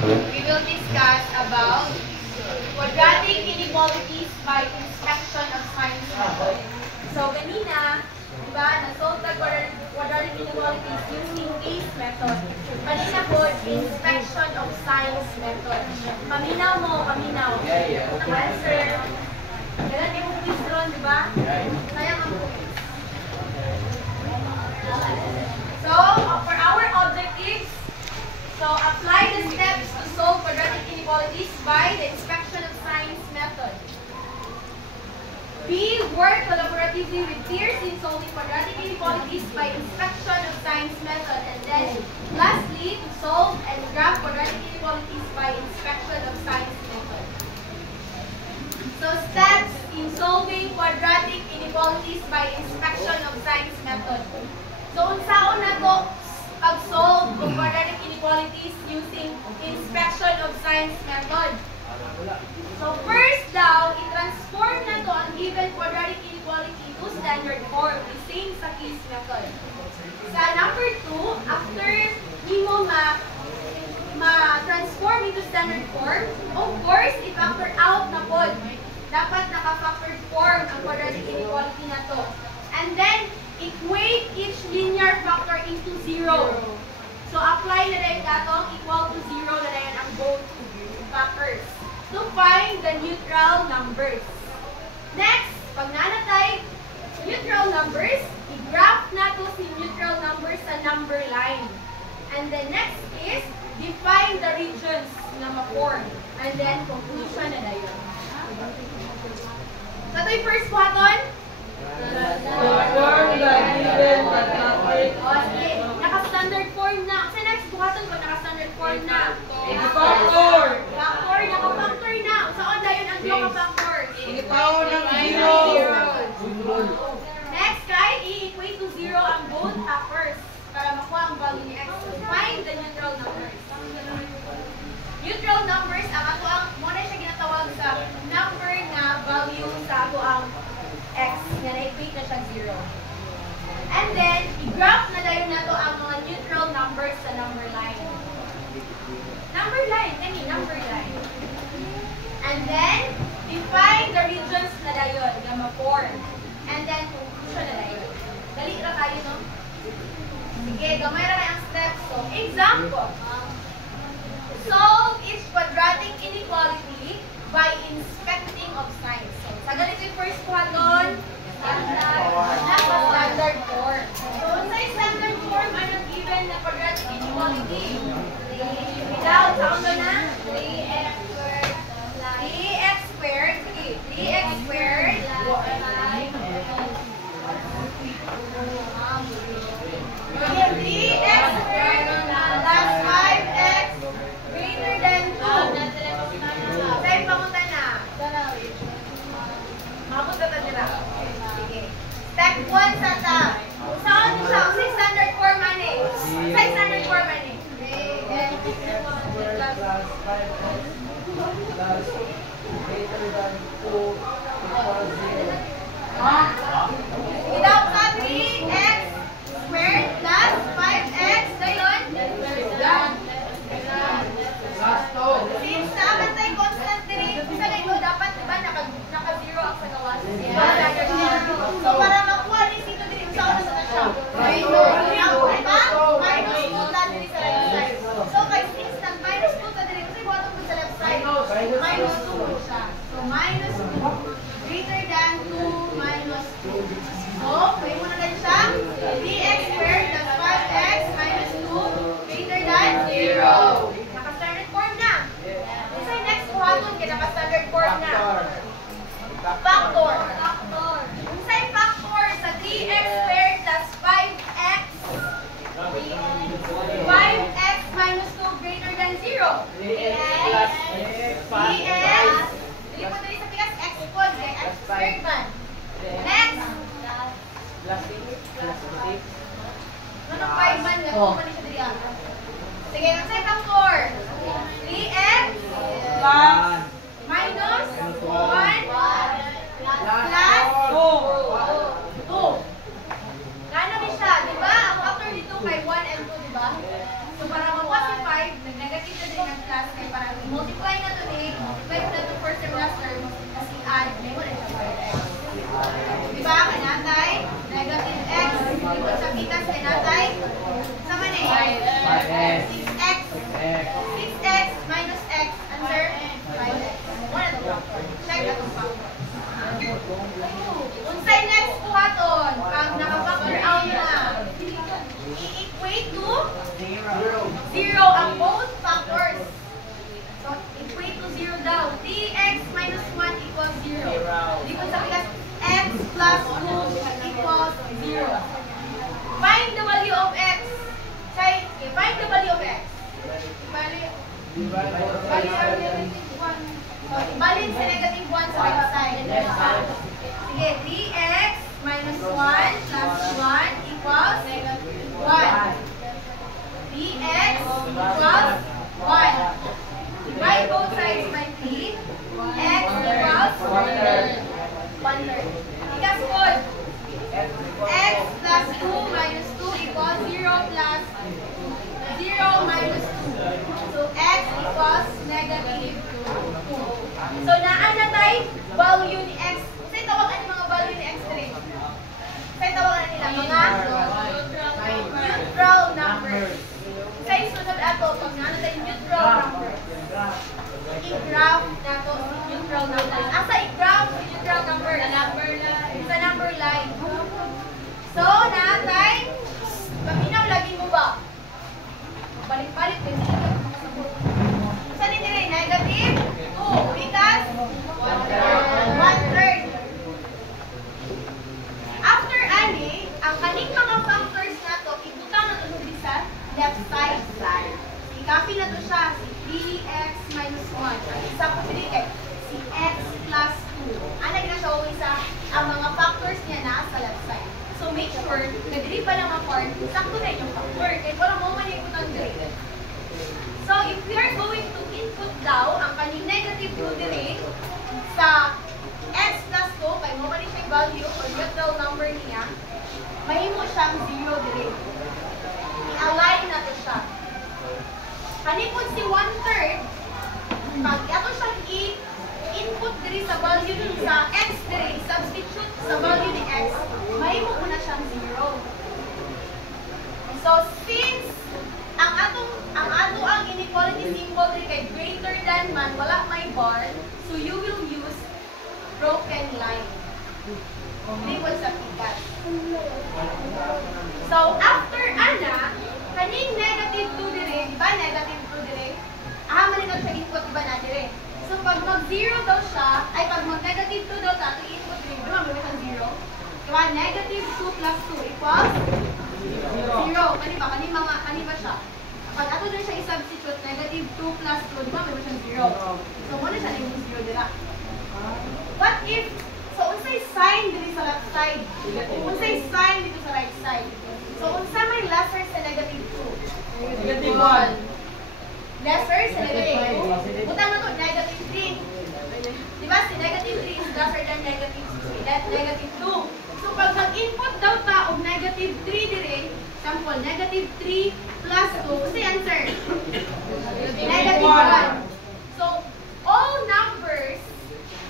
We will discuss about quadratic inequalities by inspection of signs method. So, kanina, diba, na-solve the quadratic inequalities using this method. Kanina po, inspection of signs method. Paminaw mo, paminaw. Answer. Kailan kayo quiz ron, diba? Kaya ang quiz. So, for our objectives, so apply the steps to solve quadratic inequalities by the inspection of signs method. B. Work collaboratively with peers in solving quadratic inequalities by inspection of signs method. And then, lastly, to solve and graph quadratic inequalities by inspection of signs method. So, steps in solving quadratic inequalities by inspection of signs method. So, unsaon na to pag-solve ng quadratic inequalities using inspection of signs method. So, first daw, i-transform na to ang given quadratic inequality to standard form, the same sa case method. Sa number 2, after nimo ma-transform into standard form, of course, i-factor out na po. Dapat naka-factored form ang quadratic inequality na to. And then, equate each linear factor into 0. So, apply na rin katong equal to 0 na rin ang both factors to find the neutral numbers. Next, pag nanatay neutral numbers, i-graph na to si neutral numbers sa number line. And then next is, define the regions na ma-form. And then, conclusion na dayon. So, ito yung first buhaton. Naka-standard form na. Kasi next buhaton ko, naka-standard form na. Factor! Factor, naka-factor na. Saan dayon ang naka-factor? Ikaw ng 0. Next, try i-equate to 0 ang both factors para makuha ang value ni x. Find the neutral numbers. Neutral numbers, ang ato ang, muna siya ginatawag sa number na value sa ato ang x, na na-equate na siya 0. And then, i-graph na dayon na to ang mga neutral numbers sa number line. Number line. And then, define the regions na dayon, na ma-form. And then, conclusion na dayon. Dali ra kayo, no? Sige, gamay ra kayo ang steps. So, example. Solve each quadratic inequality by inspecting of signs. So, sa ganito yung first buhaton, standard form. So, sa standard form, anong given na quadratic inequality? Without, sound na? 3x squared. 3x squared. Sige, 3x squared. 3x squared plus 5x greater than 2. Sa'yo pamunta na. Mapunta na nila. Sige. Step 1 sa ta. Saan siya? Sa standard form man eh. Sa standard form man eh. 3x plus 5x plus greater than 2 equals 0. Without sa 3x squared plus 5x, dayon? Since naman tayo constant din, isa na ito, dapat diba naka-0 ang sa gawa? So, para makuha ni Sito din, sa oras na siya. Minus 2 na din sa left side. So, kay instant, minus 2 na din. Kasi buhatong ko sa left side. Minus 2 siya. So, minus 2. Greater than 2 minus 2. So, pwede mo na din siya. 3x squared plus 5x minus 2 greater than 0. Naka-standard form na. Isa yung next buhaton, kaya naka-standard form na. Factor. Isa yung factor sa 3x squared plus 5x. 5x minus 2 greater than 0. 3x. Dili mo dali sa pikas x squared, x squared man. Next. Anong 5 man? Lagpo mo na siya dali. Sige, ang sa factor. 3x minus 1 plus 2. Gano'n ni siya, di ba? Ang factor dito kay 1 and 2, di ba? So, para makuha si 5, nag-negative na din ang plus Ibalin sa negative 1 sa right side. Sige, 3x minus 1 plus 1 equals 1. 3x equals 1. Divide both sides by 3. X equals 1/3. Ikaspod. X plus 2 minus 2 equals 0 plus 0 minus 2. So, x equals negative 2. So, naana tayo value ni x. Sa'yo tawagan yung mga value ni x rin. Sa'yo tawagan nila mga neutral numbers. Sa'yo sunod ato, pag naana tayo neutral numbers. I-graph na to neutral numbers. Asa i-graph neutral numbers? Sa number line. So, naatay, paminaw lagi mo ba? Balik-balik, pwede lang mga sabot. Saan hindi rin? Negative 2. Because 1/3. After ani, ang kaning mga factors na to, ibutang na ito sa left side. I-copy na to siya. Si 3x minus 1. Ang isa ko pinigay. Si x plus 2. Anay na siya isa. Ang mga factors niya na sa left side. So make sure, nagri pa lang ang form, sakto na yung factor. Kaya walang mo manikot ang grade. So if we are going to input daw ang kanyang negative 2 dire sa x plus 2, kaya mo man siya value or neutral number niya, mahimo siyang 0 dire. I-align na to siya. Kanipod si 1/3, pag ato siyang i-input dire sa value dun sa x dire, substitute sa value ni x, mahimo ko na siyang 0. So since ang ato ang inequality symbol dire kay greater than man, wala may bar, so you will use broken line. Label sa pikas. So after ana, kaning negative 2 dire, di ba negative 2 dire? Man ito siya input, di ba na dire? So pag mag-0 daw siya, ay pag mag-negative 2 daw ta, i-input dire, di ba mag-0 ang 0? Diba, negative 2 plus 2 equals 0. Kani ba siya? Pag ato din siya i-substitute, negative 2 plus 2, di ba may ba siyang 0? So muna siya naging 0 dira. What if, so unsay sign dito sa left side? Unsay sign dito sa right side? So unsa may lesser sa negative 2? Negative 1. Lesser sa negative 2? Butang na to, negative 3. Diba si negative 3 is lesser than negative 2. So pag nag-input daw ta og negative 3 dire, sample, negative 3 plus 2, kasi answer? Negative 1. So, all numbers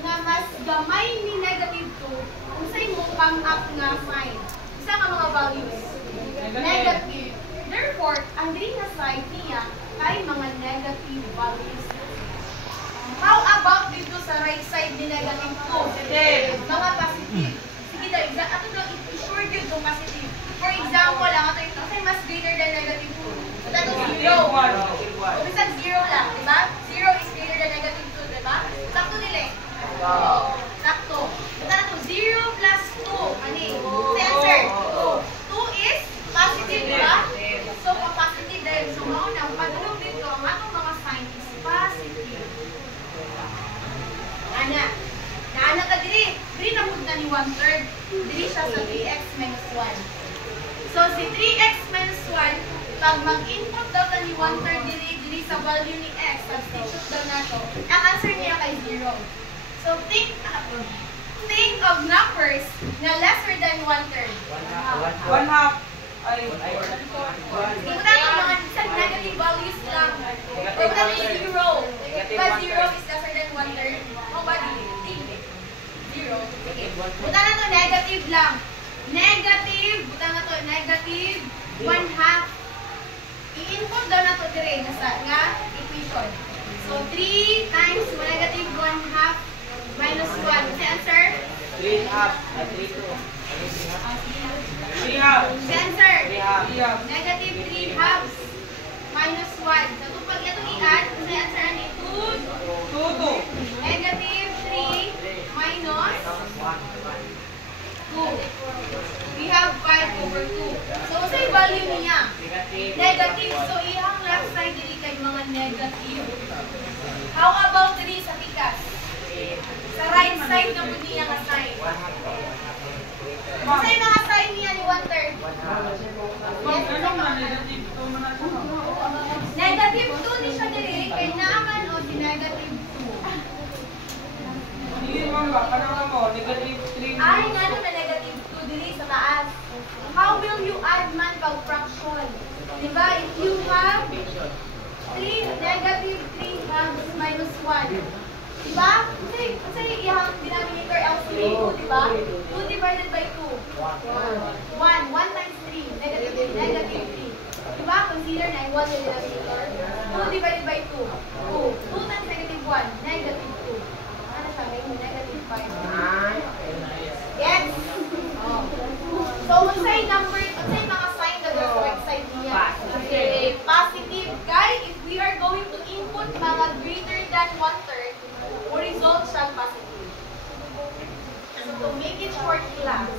na mas gamay ni negative 2, kung sa'yo mo come up nga sign, isa ka mga values? Negative. Therefore, ang din na sign niya ay mga negative values. How about dito sa right side ni negative 2? Mga positive. Sige daw, ato daw i-sure yun kung positive. For example, ang ato ito, kasi mas greater than negative 2. Ito ito 0. O bisag 0 lang, di ba? 0 is greater than negative 2, di ba? Sakto nila eh. Sakto. Ito na ito, 0 plus 2. Ano eh? The answer, 2. 2 is positive, di ba? So, positive dahil so mauna, ang padulong dito, ang atong mga sign is positive. Naana ka diri. Diri na muna ni 1/3. Diri siya sa 3x minus 1. So, si 3x minus 1, pag mag-input daw na ni 1/3 diri sa value ni x, substitute daw na to, ang answer niya kay 0. So, think of numbers na lesser than 1/3. 1/2. Ay. Ikutan ang mga negative values lang. Ikutan ang 0. Diba 0 is lesser than 1/3? O ba di? 0. Sige. Buta na to, negative lang. Negative, buta na to, negative 1/2. I-input daw na to dire nga equation. So, 3 times negative 1/2 minus 1. Kasi answer? 3/2. 3/2. Si answer? 3/2. Negative 3/2 minus 1. So, kung pag itong i-add, kasi answer ani 2. Negative 3 minus 2. We have 5/2. So, sa value niya? Negative. So, ihang left side dili kay mga negative. negative. How about diri sa pikas? Sa right side na po niya nga sign. Sa yung mga sign niya ni 1/3. Ma'am, ano na, negative 2 man na siya. Negative 2 ni siya diri, kay naaman o si negative 2. Hindi ma'am ba, parang mo, negative 3. Ay, nga na negative 2 diri sa taas. How will you add man pag fraction? Diba, if you have 3, negative 3 times minus 1. Diba? Kasi yung denominator LCD 2, diba? 2 divided by 2. 1. 1 times 3. Negative 3. Negative 3. Diba? Consider na yung 1 yung denominator. 2 divided by 2. 2. 2 times negative 1. Negative 2. Ano siya? Negative 5. Yes? Oh. So, unsay number, unsay mga sign na doon sa right side niya? Okay. Positive. Guys, if we are going to input mga greater than 1/3, result siya positive. So, to make it short class,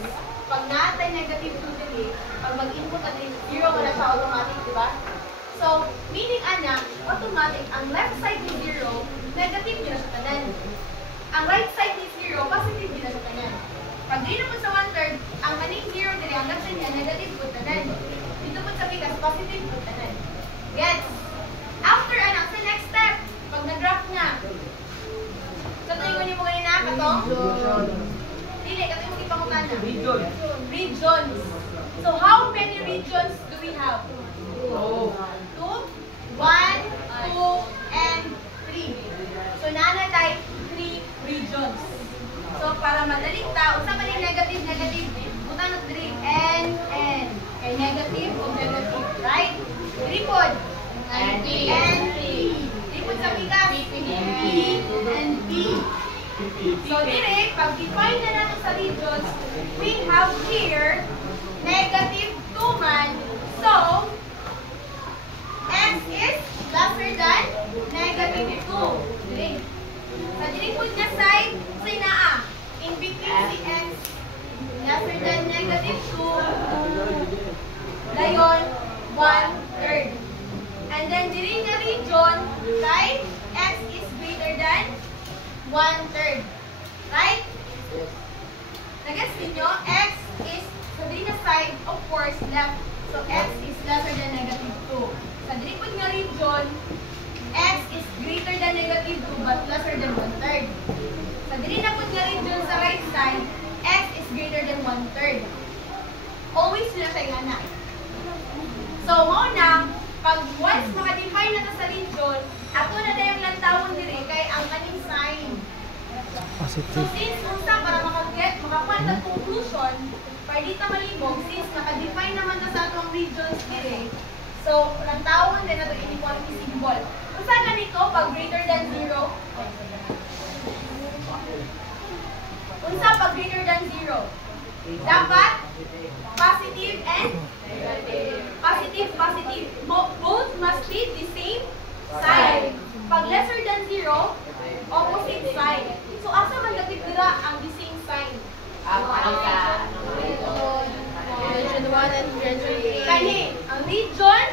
pag natin negative 2 dili, pag mag-input natin 0, wala siya automatic, di ba? So, meaning ana, automatic, ang left side ni 0, negative din na siya tanan. Ang right side ni 0, positive din na siya tanan. Pag di naman sa 1/3, ang maning 0 dili, ang left side niya, negative po tanan. Dito po sa bigas, positive po tanan. Gets? After ana, sa next step, pag nag-graph niya, katuloy mo ganina, katong? Dili, katuloy mo ipangutana. Regions. So, how many regions do we have? 2. 1, 2, and 3. So, nana tayo 3 regions. So, para madali ta, unsa man yung negative, punta na 3, N. Kay negative o negative, right? 3 pod. And P. Lipod sa bigas. P and B. So, dire, pag define na natin sa regions, we have here negative 2 man. So, X is lesser than negative 2. Dire. Sa diripod na side, say naa. In between si X lesser than negative 2. Dayon, 1/3. And then, during the region, right, X is greater than 1/3. Right? Nag-gets ninyo? X is, sa diri na side, of course, left. So, X is lesser than negative 2. Sa diri po nga region, X is greater than negative 2 but lesser than 1/3. Sa diri na po nga region sa right side, X is greater than 1/3. Always sila siya nga na. So, mauna, pag once maka-define na sa region, ako na tayong lantawon diri kay ang kaning sign. So since unsa para makakuha ng conclusion, para di ta malibog, since naka-define naman na sa atong regions diri, so lantawon din nato inequality symbol. Unsa ganito pag greater than 0? Unsa pag greater than 0? Dapat positive and negative. Positive. Both must be the same side. Pag lesser than 0, opposite side. So, asa man natitira ang the same sign? Region 1 and Region 3. Kani, ang region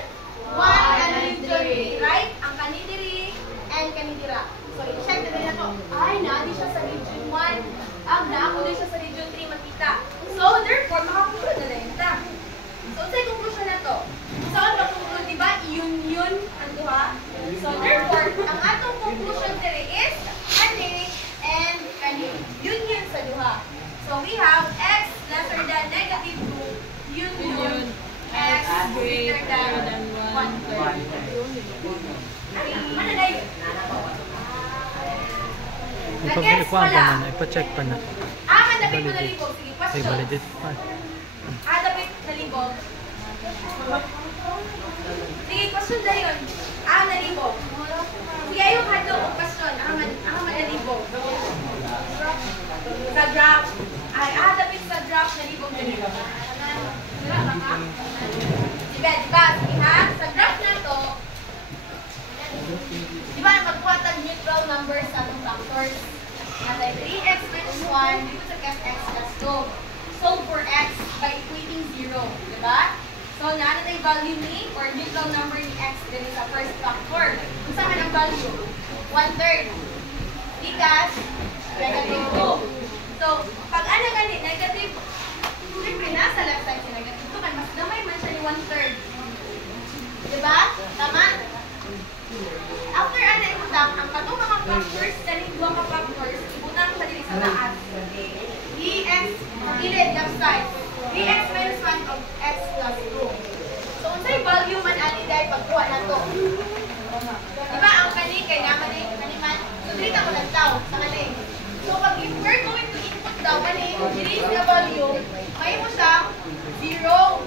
1 and region 3, right? Ang kani diri and kani dira. So, i-check na rin na to. Ay, naadi siya sa region 1. Naako din siya sa region 3 makita. So, therefore, makakuha na rin ta. So, sa conclusion na to. So, ang conclusion, di ba? Union ang duha. So, therefore, ang atong conclusion diri is kani and kani. Union sa duha. So, we have X lesser than negative 2, union X greater than 1/3. Ano na yun? Nag-gets mo lang. Ipa-check pa na. Madapit mo nalibog. Sige, question. Validate pa. Dapit nalibog. Sige, question na yun. Nalibog. Sige, yung hadlo o question. Nalibog. Sa graph. Dapit sa graph, nalibog. Diba? Sige ha? Sa graph na to, diba, magkuha neutral numbers sa atong factors. Natay 3x minus 1, dito sa f(x) plus 2. Solve for x by equating 0. Diba? So, naano na yung value ni or neutral number ni x din sa first factor. Kung saan ang value? 1/3. Ikas, negative 2. So, pag ano gani, negative, siyempre nasa left side si negative 2, mas gamay man siya ni 1/3. Diba? Tama? After ano ibutang, ang katong mga factors, kaning duha ka factors, ibutang sa dili sa taas. Dx, gilid left side. Dx minus 1 of x plus 2. So, unsay value man ani dahil pagkuha na to? Diba, ang kani, kay naman eh, kaniman, so dili na ko nagtaw sa kani. So, pag if we're going to input daw, kani, dili na value, may mo siyang 0.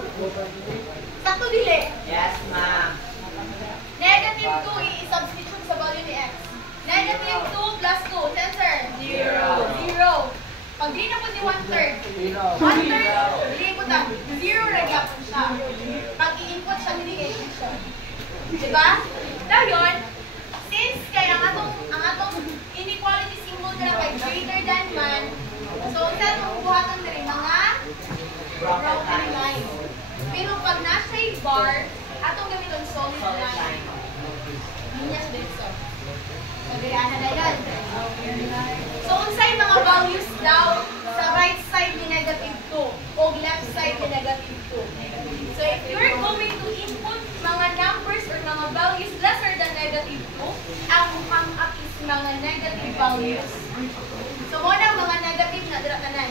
Sakto dili? Yes, ma'am. Negative 2, i-substitute sa value ni x. Negative 2 plus 2, answer? 0. Pag di na po ni 1/3, 1/3, hindi po ta, 0 na gyapon siya. Pag i-input siya, hindi siya. Diba? Dayon, since kaya ang atong inequality symbol na kay greater than man, so sa itong buhatan na rin mga broken line. Pero pag nasa yung bar, atong gamiton solid line. Linya sa dito. Pagkayaan na yan. So, unsay mga values daw sa right side ni negative 2 o left side ni negative 2. So, if you're going to input mga numbers or mga values lesser than negative 2, ang up is mga negative values. So, muna mga negative na diratanan.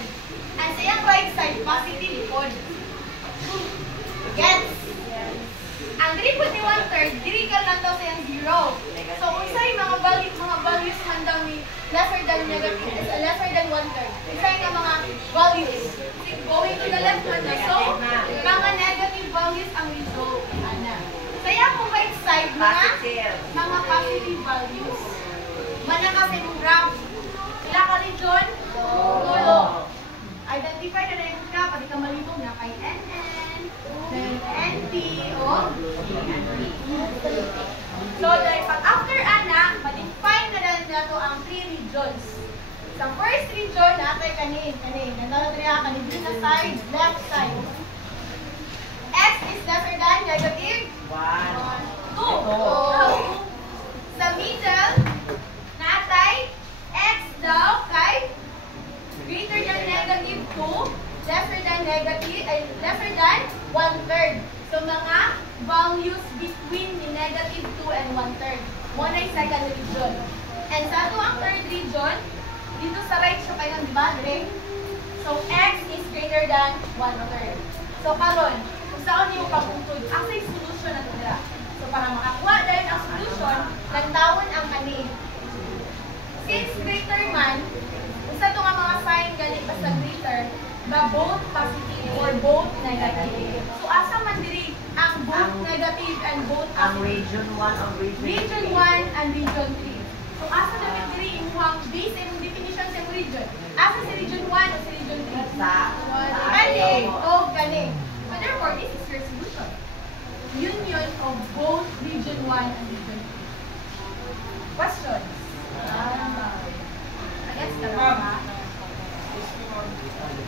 And sa iyang right side, positive pod. Gets? Ang diri po ni 1/3, diri ka lang daw sa iyang 0. So, unsay mga values man daw ni lesser than negative, lesser than 1/3. Unsay nga mga values? Going to the left hand na. So, mga negative values ang result. Ana. Sa iyang po right side, mga positive values. Mana kasi mong graph. Ila ka rin dyan? Tulo. Identify na rin ka, pati ka malibog na kay NN, then NP, o so, dahil pag after ana, ma-define na rin nato ang 3 regions. Sa first region, natin kanin. Nandang natin ang kanin sa side, left side. X is lesser than negative 2. Sa middle, natay X daw kay greater than negative 2, lesser than 1/3. So, mga values between the negative 2 and 1/3. Muna yung second region. And sa ito ang third region, dito sa right siya kayo, di ba? So, x is greater than 1/3. So, karon, kung saan yung pag-conclude, ang say solution na ito nila. So, para makakuha dahil ang solution, nagtawon ang kanin. Since greater man, sa ito nga mga sign galing pa sa greater, na both positive or both negative. So, asa man diri ang both negative and both Ang positive? region 1 ang Region 1 and region 3. So, asa dapat diri imuhang base and definition sa region? Asa si region 1 o si region 3? Sa Kani o kani. So, therefore, this is your solution. Union of both region 1 and region 3. Questions? Gets ka ba?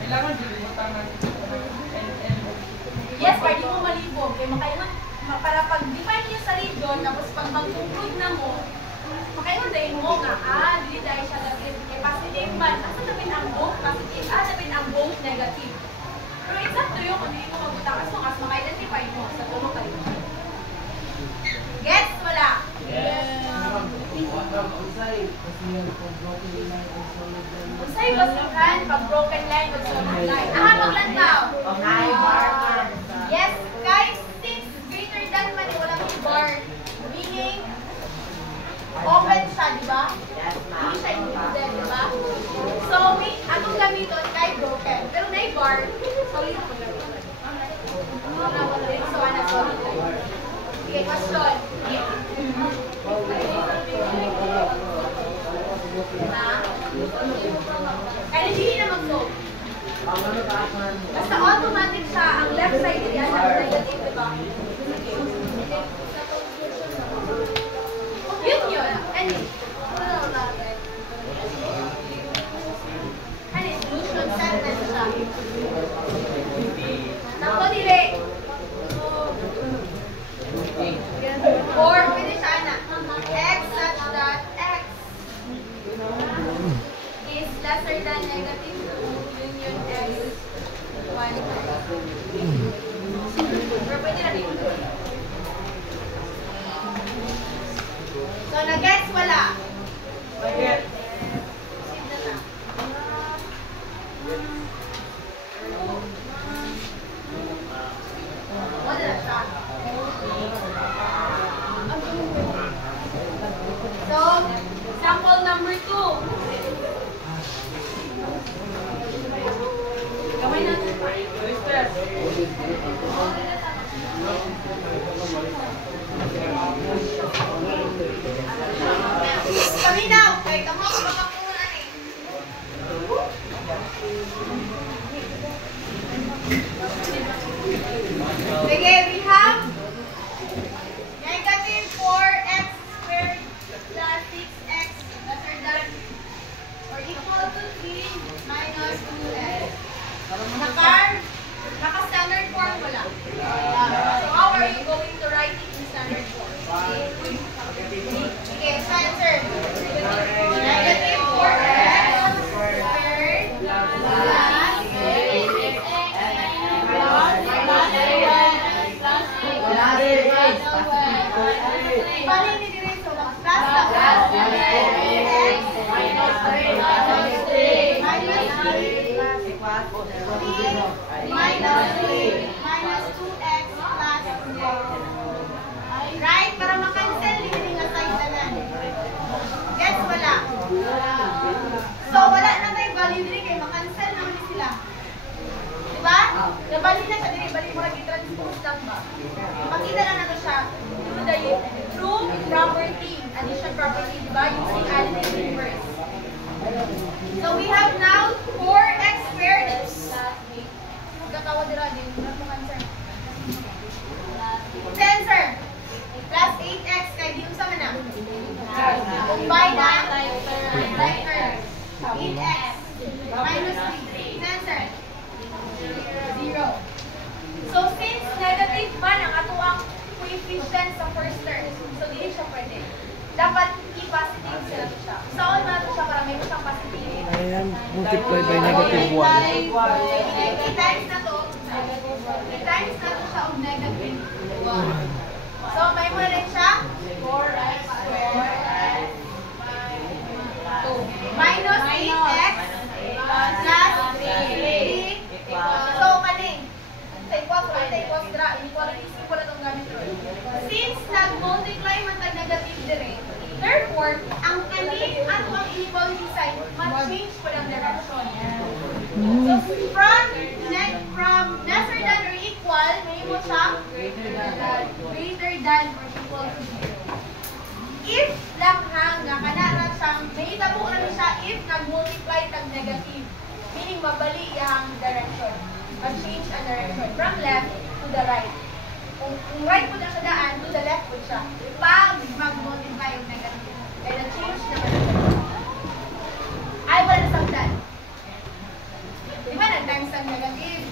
Kailangan dilimutan ng Yes, pwede mo malibog. Kaya makailan, para pag-define niya sa region, tapos pag mag-conclude na mo, makailan dahil mo nga, dili dahil siya dapit, positive man. Asa dapit ang both positive, dapit ang both negative. Pero it's up to you kung hindi mo magbutang as long as maka-identify mo sa tulong ka region. Gets? Wala? Yes. Unsay basihan pag broken line o solid line? Maglantaw. Yes, guys, since greater than man, walang bar. Meaning, open siya, di ba? Hindi siya included, di ba? So, anong gamiton kay broken? Pero may bar, solid po gamiton. So, ano, solid line. Okay, question. Kaya hindi na mag-solve. Basta automatic siya, ang left side niya, negative, di ba? Yun. Ano? Solution sentence siya. Nako, dili. than negative 2 union x 1. Pero pwede na rin. So, nag-gets wala. Nag-gets. Save na na. Wala na siya. So, sample number 2. Gawin natin pa. Resistance. Paminaw! Kay kamo ko makakunan eh. Sige, we have negative 4x squared plus 6x lesser than or equal to 3 minus 2x. Naka-standard form wala. So how are you going to write it in standard form? Okay, so answer. Negative 4x squared plus 6x. Bali ni diretso lang. Plus na plus 3x minus 3 minus 2x plus 2. Right? Para makancel, hindi nga side na lang. Gets? Wala. So, wala na tayong value diri kay makancel naman sila. Diba? Nabali na siya diri, bali mo lagi transpose lang ba? Makita lang nato siya through property, addition property, diba? Using additive inverse. So, we have now 4x squared. Magkakawa dira din. Wala mo answer. Answer. Plus 8x kay di unsa man na. Combine na. Right term. 8x minus 3. Answer. 0. So since negative man ang ato ang coefficient sa first term, so dili siya pwede. Dapat i-positive sila to siya. Saan na to siya para may siyang positive. Ayan, multiply by negative 1. I-times na to. I-times na to siya of negative 1. So, may mo rin siya? 4x squared minus 8x plus 3. So, kaning sa equals dra, inequality simple na itong gamit ron. Since nag-multiply man tag negative dire, therefore, ang kaning at ang inequality sign mag-change po ng direction. So, from lesser than or equal, may mo siya greater than or equal to 0. If lang hanga kanara siyang, may itabo na siya if nag-multiply tag negative. Meaning, mabali yung direction. Mag-change ang direction. From left to the right. Kung right po na siya daan, to the left po siya. Pag mag-multiply yung negative. Kaya na-change naman ang direction. Ay, wala na sagdan. Di ba nag-times ang negative?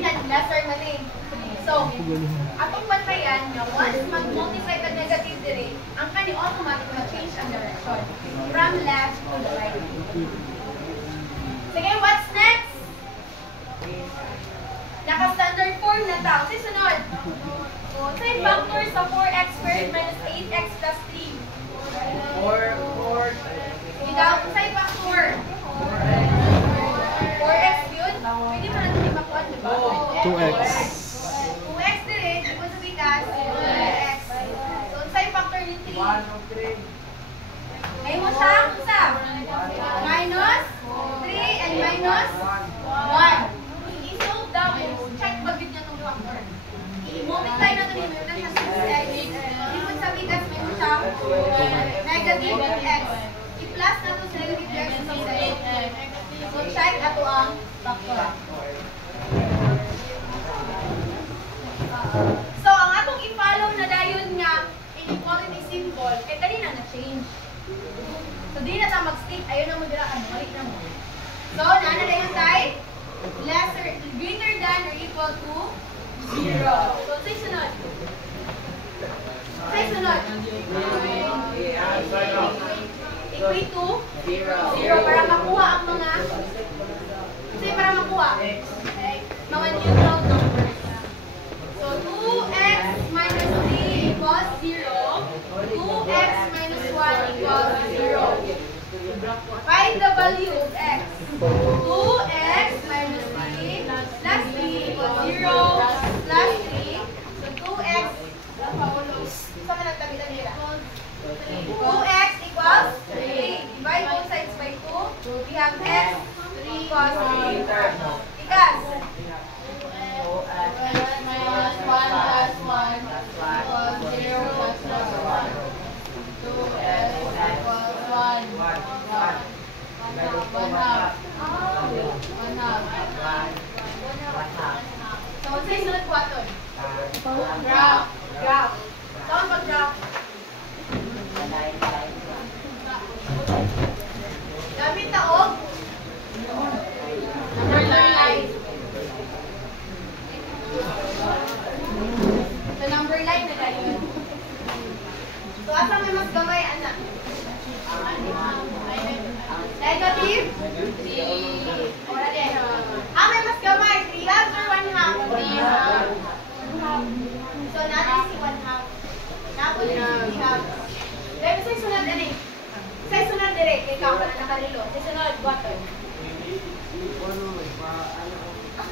Yan, lesser man eh. So, atong bantayan na once mag-multiply ka negative dire, ang kani automatic mag-change ang direction. From left to the right. Sige, what's next? Naka-standard form na tao. Sige, sunod. So, yung factor sa 4x squared minus 8x plus 3. 4. Ikaw, sa'yo factor. 4x yun? Pwede mo natin ipakuan, di ba? 2x. 2x din, equal sa bigas, 2x. So, sa'yo factor yung 3. Ngayon mo siya, sa minus 3 and minus 1. I-solve daw, check bagid niya itong factor. I-multiply na ito ni Meron sa 6x. Equal sa bigas, may mo siya negative x. I-plus na ito sa negative x sa 6x. So, check ato ang factor. So, ang atong i-follow na dayon nga inequality symbol, eh kanina na-change. So, di na ta mag-stick. Ayun na mo dira, mali na mo. So, naana na yung tayo? Greater than or equal to 0. So, say sunod. Say sunod. equate to 0 para makuha ang mga para makuha mga neutral numbers. So 2x minus 3 equals 0. 2x minus 1 equals 0. Find the value of x. 2x minus 3 plus 3 equals 0 plus 3. So 2x saan na nagtabi-tabi na? 2x equals 3. Divide both sides by 2. We have x 3 equals 3. Ikas. 2x minus 1 plus 1 equals 0 plus 1. 2x equals 1. 1 half. 1 half. So, sa'yo sunod po ato? Graph. Graph. Saan pag-graph? Gamit na og number line. So, number line na dahil. So, asa may mas gamay, anak? Negative? 3. Ora din. May mas gamay. 3 halves or 1 half? 3 half. So, natin si 1 half. Napo din si 3 half. Dahil sa'yo sunod, ano eh? Sa'yo sunod direct. Ikaw ka na nakalilo. Sa'yo sunod, water.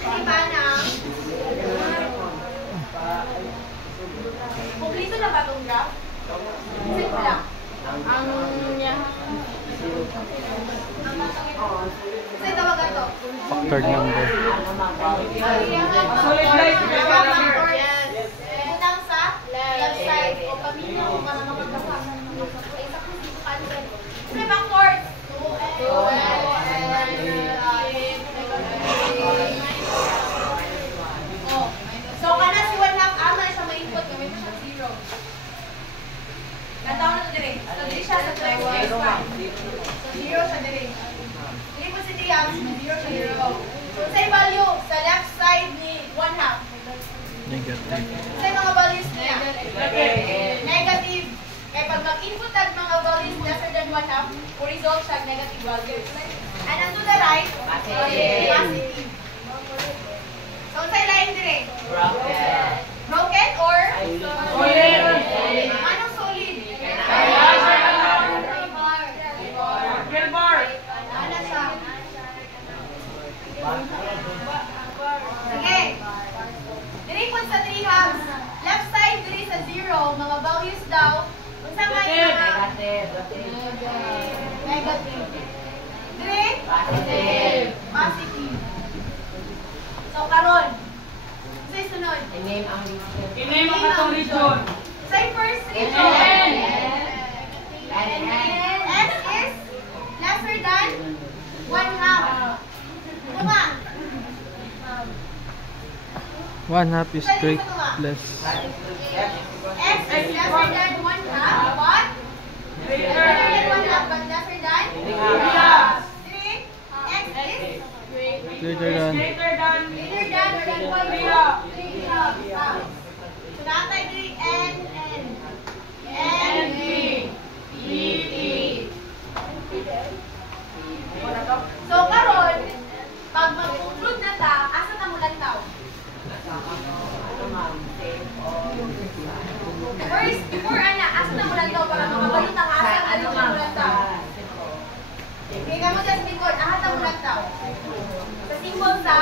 Hindi ba na? Kumplito na ba itong graph? Sa'yo ko lang. Ang Sa'yo tawagan to? Factor number. Solid line. Unang sa left side. O pamilya ko para makakasama ng mga kapwa. Isa kong cancel. May factors. 2x. So, kana si 1 half ama siya may input. Gawin mo siya 0. Natawa na ito dire. So, dire siya sa 2x plus 1. So, 0 siya dire. Hindi po si 3 halves. 0 siya 0. So, same value sa left side ni 1 half. Negative. Sa mga values niya? Negative. Kaya pag mag-input at mga values lesser than 1 half, result siya negative values. And on to the right, positive. So, sa line dire? Broken or? Solid. Anong solid? Rebar. Bar. Ano siya? Sige. Dire po sa 3 halves. Left side dire sa 0. Mga values daw. Kung saan nga yung mga negative. Dire? Positive. So, karon. Sa'yo sunod. I-name ang katong region. Sa'yo first region. S is lesser than 1 half. Tuma. 1 half is great less. X is lesser than 1 half. What? Lesser than 1 half, but lesser than 3 halves. 3. X is Greater than. Greater than. greater than or equal to 3 halves. So, natay diri N. NP. So, karon, pag mag-conclude na ta, asa na mo lantaw? First, before ana, asa na mo lantaw para makabalita ka asa ano na mo lantaw? Kaya ka mo dyan sa likod, ahat na mo lantaw. Sa symbol sa?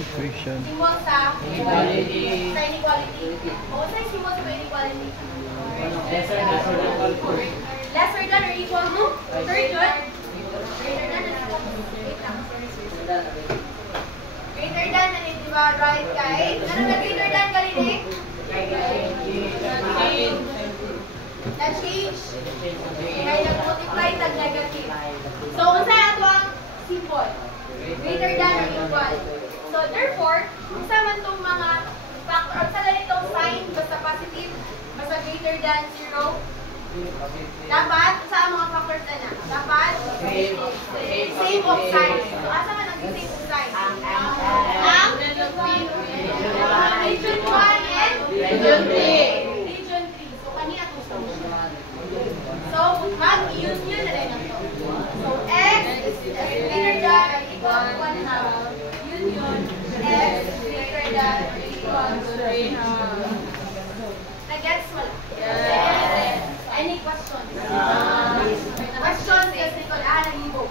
Equation. Symbol sa? Sa inequality. O, sa symbol sa inequality? Lesser than or equal to? Very good. Greater than or equal to? Wait lang. Greater than, ano yun, diba? Right, guys? Ano na greater than, Galini? Na-change. Kaya nag-multiply, tag-negative. So, kung saan ato ang symbol? Greater than or equal. So, therefore, kung saan man itong mga factor, sa ganitong sign, basta positive, basta greater than 0, dapat, sa mga factors na dapat, same of sign. So, asa man ang same of sign? Ang region 1 and region 3. Region 3. So, kaniya ito. So, questions? Questions, yes, Nicole. Naglibog.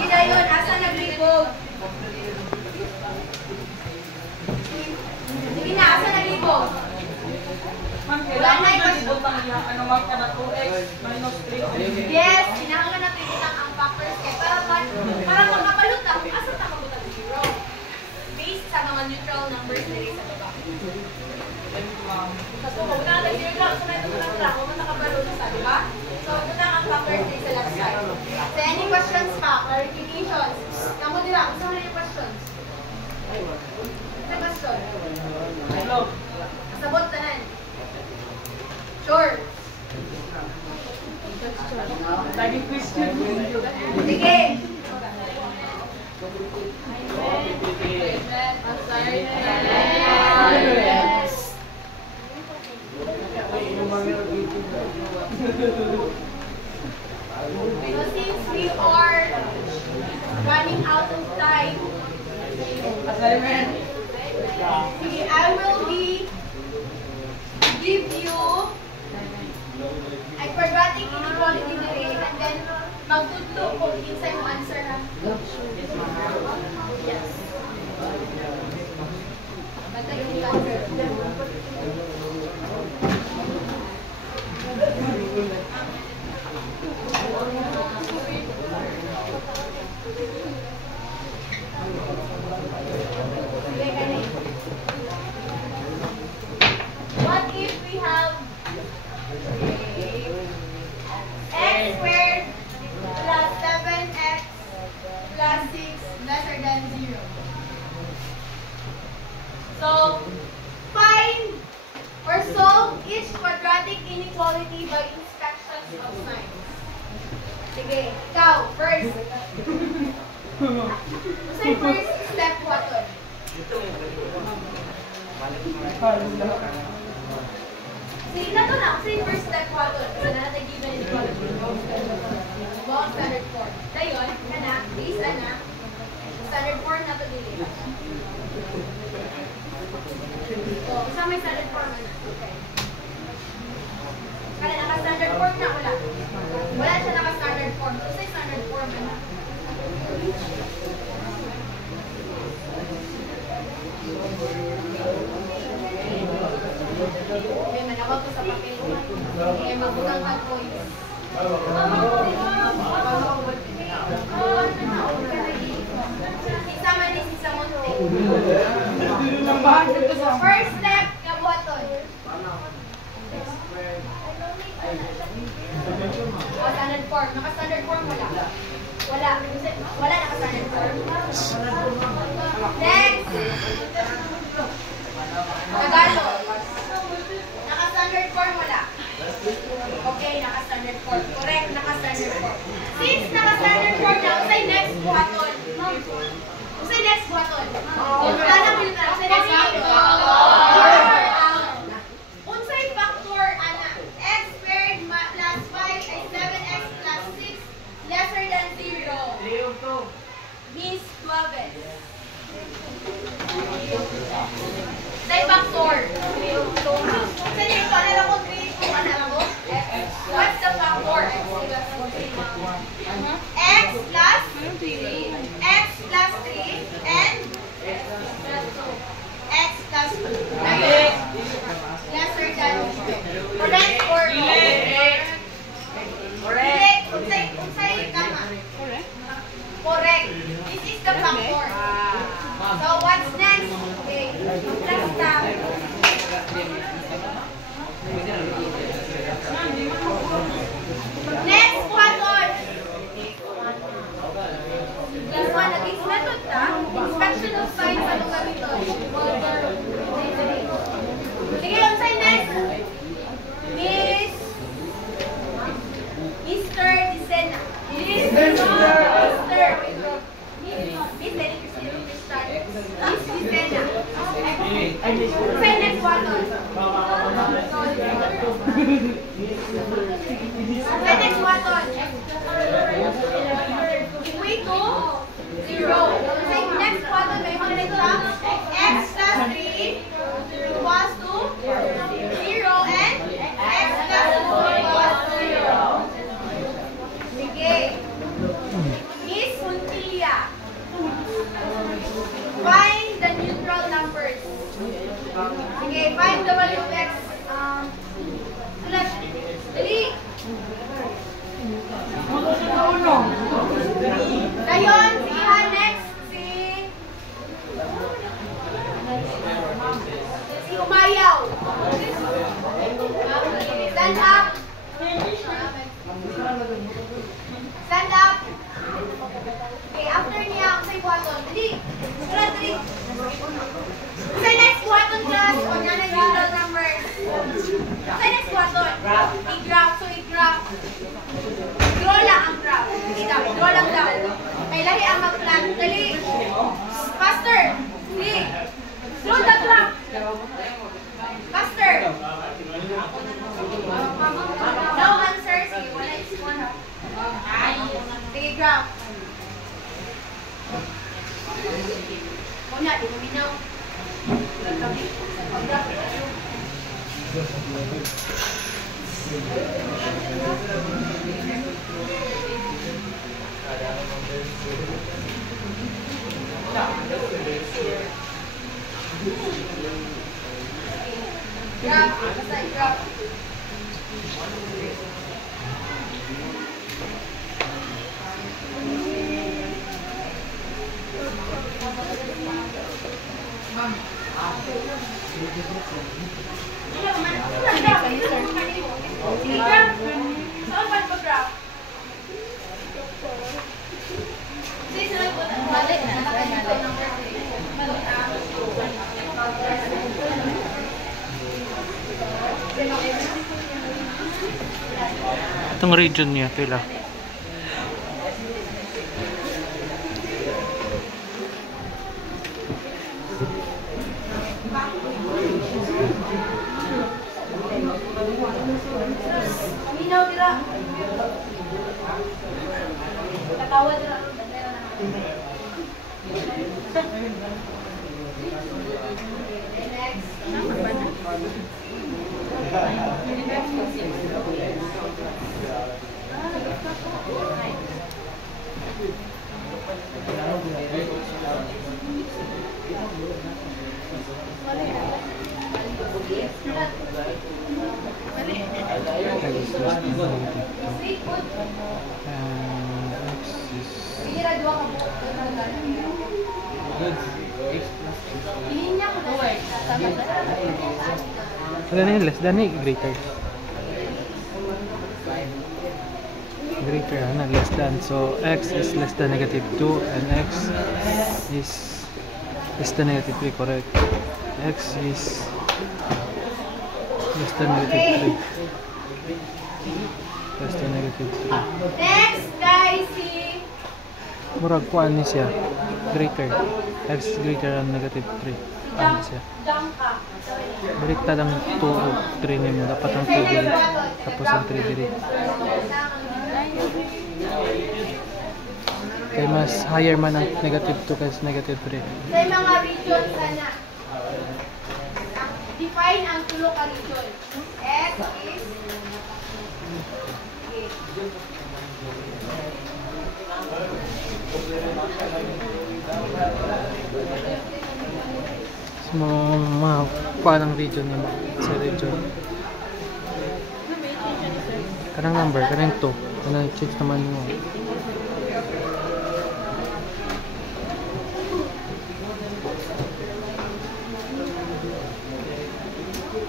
Sige yun, asa naglibog? Sige na, asa naglibog? Ma'am, kailangan malibot ang iyang ano ma'am ka na 2x minus 3. Yes, kinahanglan natin itang ang factors kay para makabalot ang asa ta mabutan zero. Based sa mga neutral numbers diri sa baba. So, kung natin zero lang, so natin lang lang, kung nakabalot sa, di ba? So, ito ang factors diri sa left side. So, any questions pa? Clarifications? Kamu dira, gusto mo na yung questions? Ano question? Hello. Sabot tanan. Sure. Lagi question. Sige. So since we are running out of time, sige, I will give you a quadratic inequality diri and then magtutlo kung inside mo answer ha. Yes. Basta yung answer. What if we have x squared plus 7x plus 6 lesser than 0? So, find or solve each quadratic inequality by inspections of signs. Sige, ikaw, first. Say first step waton. Sige na to na. Say first step waton. Kasi na natin given inequality. Bawang standard form. Dayon, kana, base na. Standard form na to dili. So, isa may standard form na. Okay. Kana naka-standard form na wala. Wala siya naka-standard form. So, say standard form na. May manakaw ko sa papel. May mabugang hot points. Isama ni si Samonte. First step, kabuhaton. Standard form. Naka-standard form wala. Wala. Wala naka-standard form. Next. Tagalog. Naka-standard form wala. Okay, naka-standard form. Correct, naka-standard form. Since naka-standard form na, usay next buhaton. Usay next buhaton. Wala na pinita. Usay next buhaton. Unsay factor, ana, x squared plus 5 ay 7x plus 6 lesser than 0. Means 12x. Say factor. Say dito, ano ko 3 kung ano mo? What's the factor? X plus 3 and x plus 2. Lesser than 0. Correct or no? Correct. Unsay tama. Correct. This is the factor. So what's next? Okay. Let's stop. Next one. This one, nag-ix method ta. Inspection of signs sa mga ito. Sige, yung sign next. Miss Mr. Dicena. Miss Dicena. Say next one. Say next one. Equate to 0. Say next one. May mga nito lang. X plus 3 Sige, find the value of x. Sulat. Dali. Dayon, sige ha, next. Si Umayaw. Stand up. Stand up. Okay, after niya, ang say buhaton. Dali. Sulat, dali. Say next buhaton class on yan ang usual numbers. Say next buhaton. I-graph. So, i-graph. Draw lang ang graph. Kita, draw lang daw. May lahi ang mag-plan. Dali. Faster. Dali. Draw the graph. Faster. No answer. Sige, wala is one. Sige, graph. Muna, di mo minaw. Graph, basta i-graph. Saan ba mag-graph? Balik na. Itong region niya, pila. Minaw dira. Katawa dira. Ano na yun? Less than eh? Greater. Greater, ano? Less than. So, x is less than negative 2 and x is less than negative 3, correct? X is less than negative 3. Less than negative 3. Next, guys, si... Murag kuan ni siya. Greater. X is greater than negative 3. Ano siya? Jump ka. Baliktad ang 2 o 3 nimo. Dapat ang 2 diri. Tapos ang 3 diri. Kaya mas higher man ang negative 2 kaysa negative 3. Sa mga region sana. Define ang tulo ka region. X is... So, mga kuan ang region nimo sa region. Kanang number, kanang 2. Kanang change naman mo.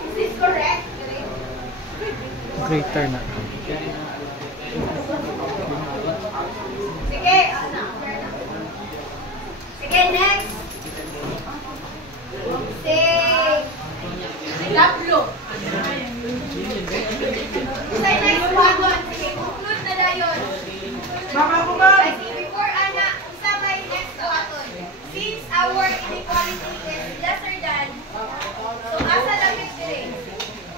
Is this correct? Greater na. Sige, sige, next. Say, Laplo. Say next one. Sige, conclude na dayon. Kasi before ana, isa may next aton. Since our inequality is lesser than, so asa lapit dire?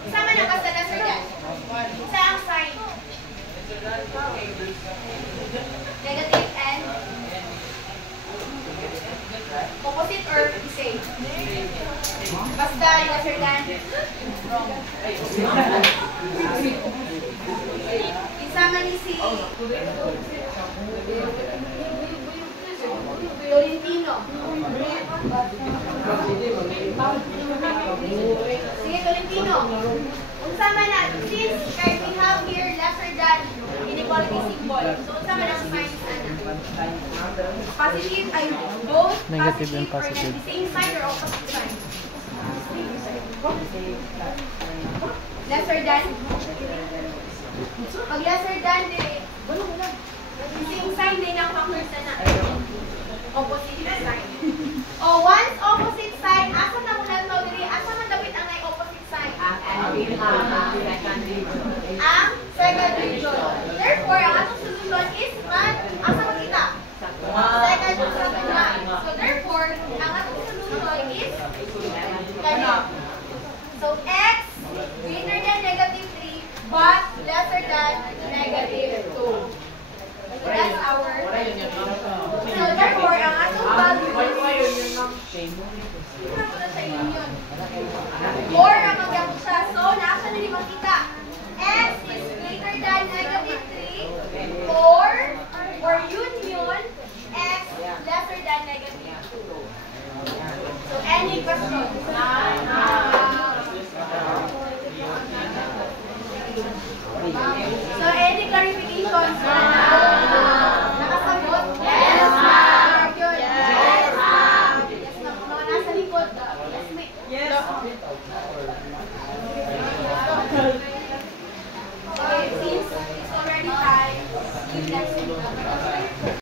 Isa man ang asa lesser than. Isa ang sign. Negative and opposite or the same? Basta lesser than. Wrong. Isa man ni si Tolentino. Sige, Tolentino. Unsa man na, since kay we have here lesser than inequality symbol. So unsa man ang signs ana? Positive ay both Negative and or positive. the same sign or opposite sign? Lesser than. Pag lesser than, the same sign din ang factors na. Opposite sign. O once opposite sign, asa na muna ito diri? Asa man dapat ang opposite sign? Ang second region.